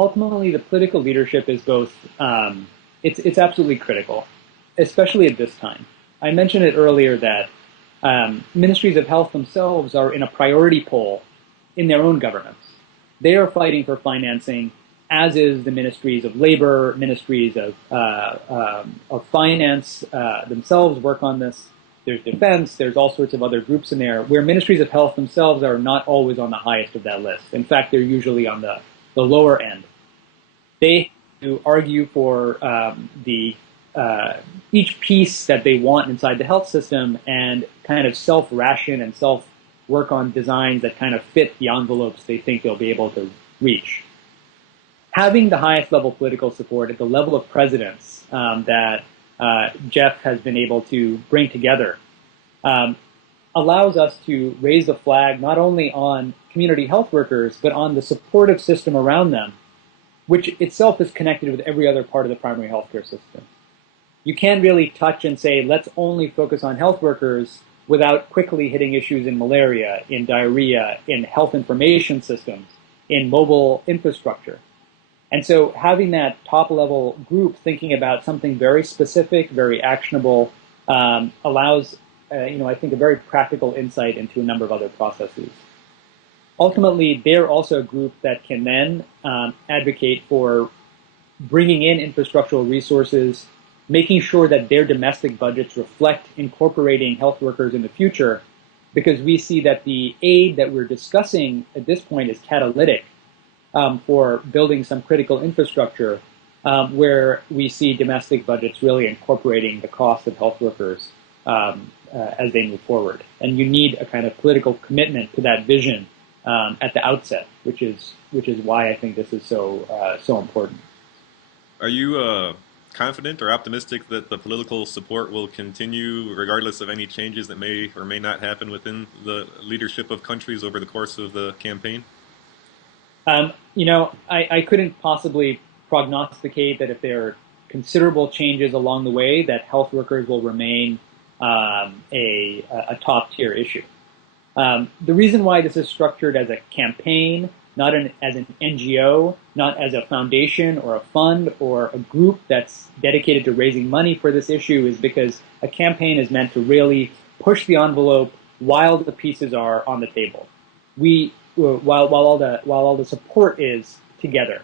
Ultimately, the political leadership is both, it's absolutely critical, especially at this time. I mentioned it earlier that ministries of health themselves are in a priority poll in their own governments. They are fighting for financing, as is the ministries of labor, ministries of finance themselves work on this. There's defense, there's all sorts of other groups in there, where ministries of health themselves are not always on the highest of that list. In fact, they're usually on the lower end. They to argue for each piece that they want inside the health system and kind of self-ration and self-work on designs that kind of fit the envelopes they think they'll be able to reach. Having the highest level political support at the level of presidents that Jeff has been able to bring together allows us to raise the flag not only on community health workers, but on the supportive system around them, which itself is connected with every other part of the primary healthcare system. You can't really touch and say, let's only focus on health workers without quickly hitting issues in malaria, in diarrhea, in health information systems, in mobile infrastructure. And so having that top-level group thinking about something very specific, very actionable, allows, I think, a very practical insight into a number of other processes. Ultimately, they're also a group that can then advocate for bringing in infrastructural resources, making sure that their domestic budgets reflect incorporating health workers in the future, because we see that the aid that we're discussing at this point is catalytic for building some critical infrastructure where we see domestic budgets really incorporating the cost of health workers as they move forward. And you need a kind of political commitment to that vision at the outset, which is why I think this is so important. Are you confident or optimistic that the political support will continue regardless of any changes that may or may not happen within the leadership of countries over the course of the campaign? I couldn't possibly prognosticate that if there are considerable changes along the way, that health workers will remain a top-tier issue. The reason why this is structured as a campaign, not as an NGO, not as a foundation or a fund or a group that's dedicated to raising money for this issue, is because a campaign is meant to really push the envelope while the pieces are on the table. While all the support is together.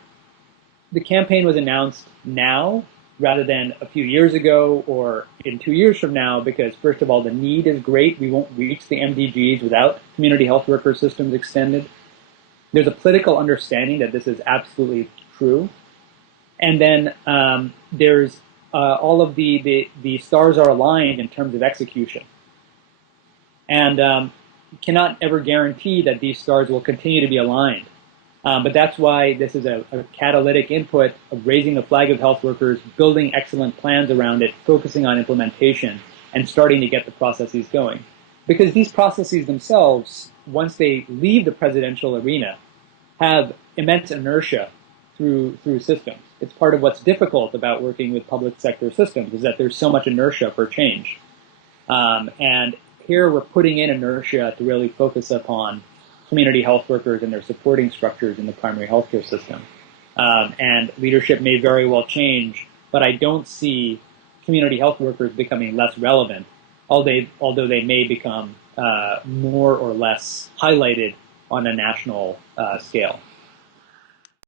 The campaign was announced now rather than a few years ago or in 2 years from now, because first of all, the need is great. We won't reach the MDGs without community health worker systems extended. There's a political understanding that this is absolutely true. And then there's all of the stars are aligned in terms of execution. And cannot ever guarantee that these stars will continue to be aligned. But that's why this is a catalytic input of raising the flag of health workers, building excellent plans around it, focusing on implementation, and starting to get the processes going. Because these processes themselves, once they leave the presidential arena, have immense inertia through systems. It's part of what's difficult about working with public sector systems, is that there's so much inertia for change. And here we're putting in inertia to really focus upon community health workers and their supporting structures in the primary healthcare system. And leadership may very well change, but I don't see community health workers becoming less relevant, although they may become more or less highlighted on a national scale.